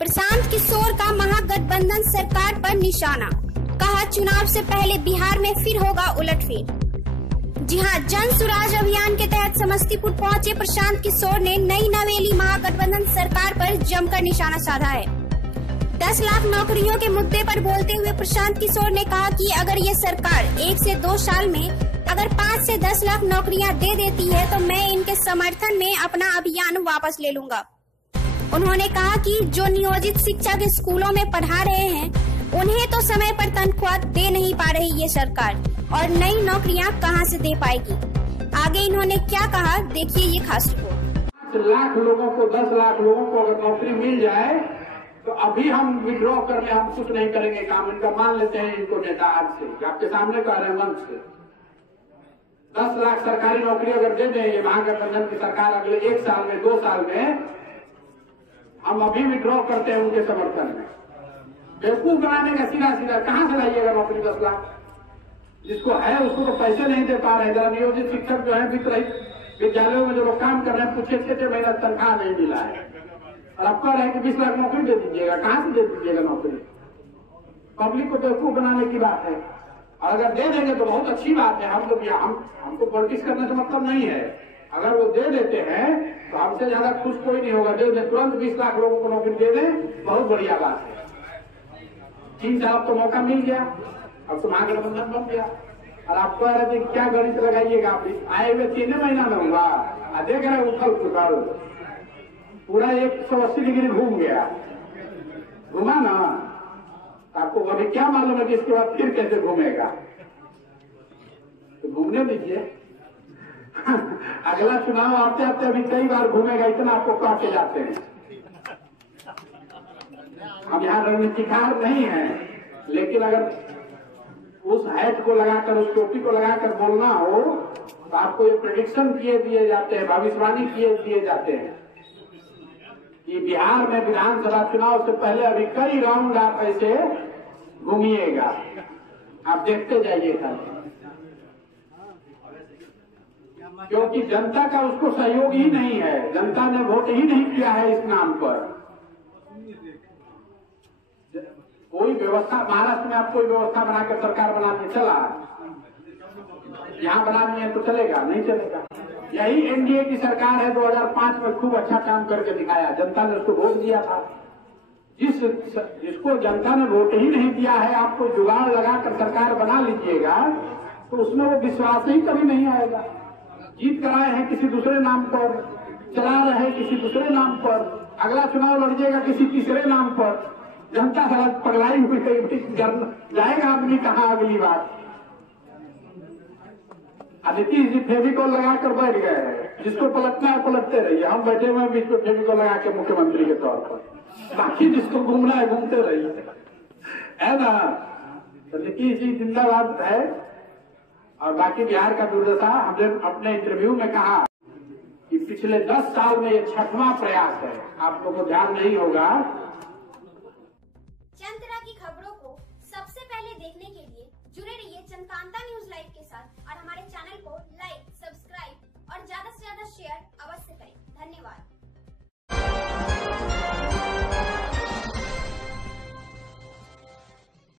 प्रशांत किशोर का महागठबंधन सरकार पर निशाना, कहा चुनाव से पहले बिहार में फिर होगा उलटफेर। जी हां, जन सुराज अभियान के तहत समस्तीपुर पहुंचे प्रशांत किशोर ने नई नवेली महागठबंधन सरकार पर जमकर निशाना साधा है। 10 लाख नौकरियों के मुद्दे पर बोलते हुए प्रशांत किशोर ने कहा कि अगर ये सरकार 1 से 2 साल में अगर 5 से 10 लाख नौकरियां दे देती है तो मैं इनके समर्थन में अपना अभियान वापस ले लूंगा। उन्होंने कहा कि जो नियोजित शिक्षा के स्कूलों में पढ़ा रहे हैं उन्हें तो समय पर तनख्वाह दे नहीं पा रही ये सरकार, और नई नौकरियां कहां से दे पाएगी। आगे इन्होंने क्या कहा, देखिए ये खास रिपोर्ट। लाख लोगों को 10 लाख लोगों को अगर नौकरी मिल जाए तो अभी हम विड्रॉ करने हम कुछ नहीं करेंगे काम इनका, मान लेते हैं इनको नेता आज से आपके सामने कह रहे हैं मंच से। 10 लाख सरकारी नौकरी अगर दे दें ये महागठबंधन की सरकार अगले 1 साल में 2 साल में, हम अभी विड्रॉ करते हैं उनके समर्थन में। बेवकूफ बनाने का सीधा सीधा कहां से लाइएगा नौकरी 10 लाख, जिसको है उसको तो पैसे नहीं दे पा रहे। जरा नियोजित शिक्षक जो है विद्यालयों में जो लोग काम कर रहे हैं कुछ 6 महीना तनख्वाह नहीं मिला है, और आप कह रहे हैं कि 20 लाख नौकरी दे दीजिएगा, कहां से दे दीजिएगा नौकरी। पब्लिक को बेवकूफ बनाने की बात है, और अगर दे देंगे तो बहुत अच्छी बात है। हम लोग हमको पॉलिटिक्स करने से मतलब नहीं है। अगर वो दे देते हैं तो हमसे ज्यादा खुश कोई नहीं होगा। दे दे तुरंत 20 लाख लोगों को नौकरी दे दें, बहुत बढ़िया बात है। 3 साल तो मौका मिल गया, अब तो महागठबंधन बन गया, और आप कह रहे थे क्या गणित लगाइएगा, आप आए हुए 3 महीना में होगा। देख रहे उथल पुथल पूरा 180 डिग्री घूम गया, घुमा ना। आपको अभी क्या मालूम है कि इसके बाद फिर कैसे घूमेगा, तो घूमने दीजिए। अगला चुनाव आते आते अभी कई बार घूमेगा, इतना आपको काटे जाते हैं। हम यहाँ रणनीतिकार नहीं है, लेकिन अगर उस हैट को लगाकर उस टोपी को लगाकर बोलना हो तो आपको ये प्रेडिक्शन दिए जाते हैं, भविष्यवाणी दिए जाते हैं कि बिहार में विधानसभा चुनाव से पहले अभी कई राउंड आप ऐसे घूमिएगा, आप देखते जाइएगा। क्योंकि जनता का उसको सहयोग ही नहीं है, जनता ने वोट ही नहीं किया है इस नाम पर। कोई व्यवस्था महाराष्ट्र में आप कोई व्यवस्था बनाकर सरकार बनाने चला, यहाँ बनानी है तो चलेगा, नहीं चलेगा। यही एनडीए की सरकार है, 2005 में खूब अच्छा काम करके दिखाया, जनता ने उसको वोट दिया था। जिसको जनता ने वोट ही नहीं दिया है, आपको जुगाड़ लगाकर सरकार बना लीजिएगा तो उसमें वो विश्वास ही कभी नहीं आएगा। जीत कराए हैं किसी दूसरे नाम पर, चला रहे हैं किसी दूसरे नाम पर, अगला चुनाव लड़िएगा किसी तीसरे नाम पर। जनता सारा पगलाई हुई जाएगा आदमी कहाँ अगली बार। नीतीश जी फेविकॉल लगाकर बैठ गए हैं, जिसको पलटना है पलटते रहिए, हम बैठे हुए हैं बीच में फेविकॉल लगा के मुख्यमंत्री के तौर पर, बाकी जिसको घूमना है घूमते रहिए, है ना। तो नीतीश जी जिंदाबाद है, और बाकी बिहार का दुर्दशा। हमने अपने इंटरव्यू में कहा कि पिछले 10 साल में ये 6वां प्रयास है। आप लोगों को ध्यान नहीं होगा